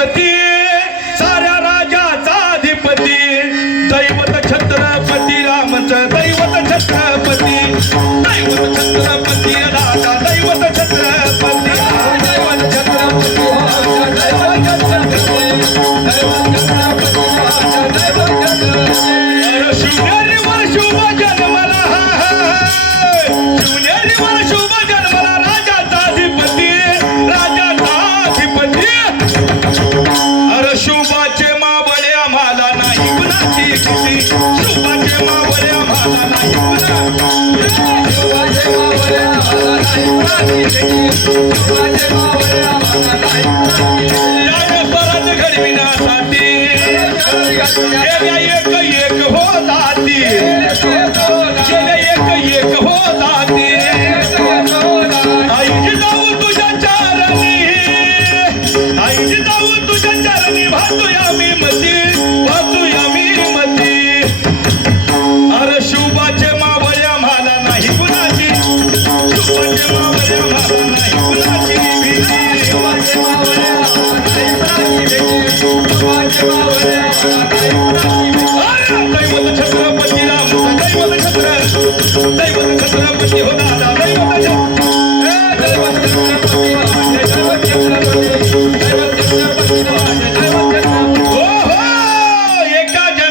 अधिपती साऱ्या राजाचा अधिपती. दैवत छत्रपती रामच दैवत छत्रपती. दैवत छत्रपती राजा दैवत छत्रपती. दैवत छत्रपती दैवत छत्रपती. दैवत छत्रपती शुभ जन्मला शिवनेरीवर तुझ्या चरणी आईची मी मती चारणी अरे शुभाचे मावळ्या मला नाही कुणाची? शुभाचे मावळ्या मला नाही कुणाची? शुभाचे मावळ्या दैवत छत्रपती राम दैवत छत्र दैवत